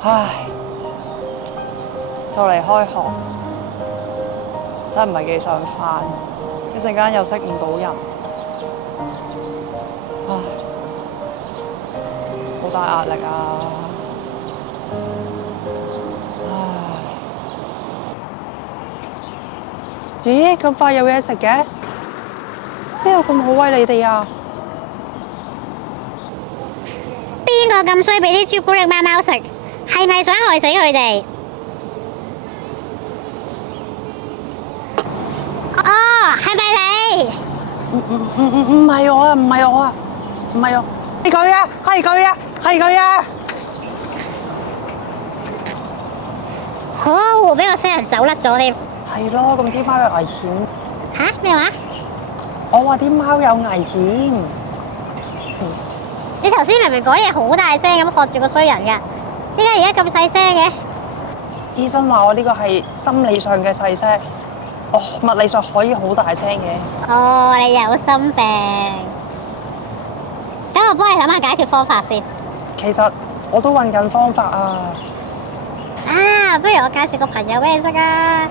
唉，就嚟開學，真係唔係幾想返，一陣間又識唔到人，唉，好大壓力啊！唉，咦，咁快有嘢食嘅？邊有咁好餵你哋啊？邊個咁衰俾啲朱古力貓貓食？係咪想害死佢哋？哦，係咪你？唔係我啊，唔係我啊，唔係我，係佢啊，係佢啊，係佢啊！好，俾我衰人走甩咗添。係咯，咁啲貓有危險。吓？咩話？我話啲貓有危險。你頭先明明講嘢好大聲咁學住個衰人㗎，點解而家咁細聲嘅？醫生話我呢個係心理上嘅細聲，哦，物理上可以好大聲嘅。哦，你有心病。等我幫你諗下解決方法先。其實我都揾緊方法啊。啊，不如我介紹個朋友俾你識啊。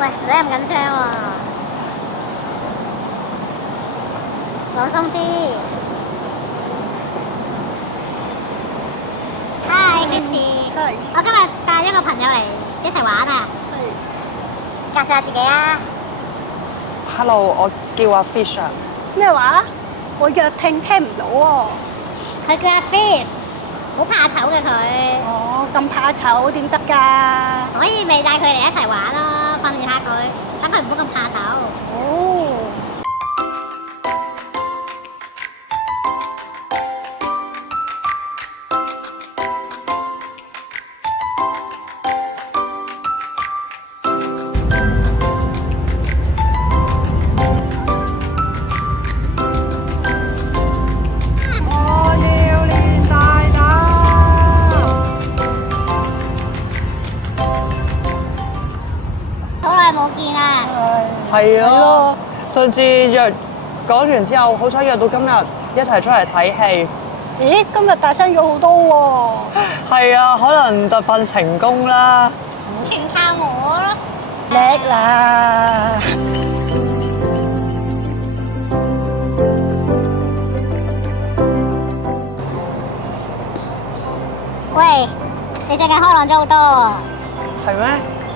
喂，唔使咁緊張喎，放鬆啲。Hi，Christy。我今日帶咗個朋友嚟一齊玩啊。介紹下自己啊。Hello，我叫阿 Fish 啊。咩話？我弱聽聽唔到喎。佢叫阿 Fish，好怕醜嘅佢，哦，咁怕醜點得㗎？所以咪帶佢嚟一齊玩咯，訓練下佢，等佢唔好咁怕醜。哦。好耐冇見啦。係啊，上次約講完之後，好彩約到今日一齊出嚟睇戲。咦，今日大聲咗好多喎。係啊，可能特訓成功啦。全靠我咯。叻啦！喂，你最近開朗咗好多喎。係咩？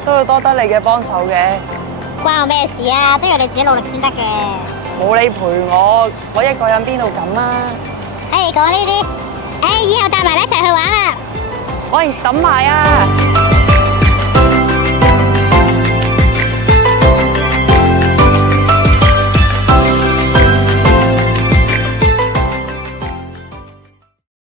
都要多得你嘅幫手嘅。關我咩事啊？都要你自己努力先得嘅。冇你陪我，我一個人邊度敢啊？講呢啲，以後帶埋你一齊去玩啦。喂，等埋啊！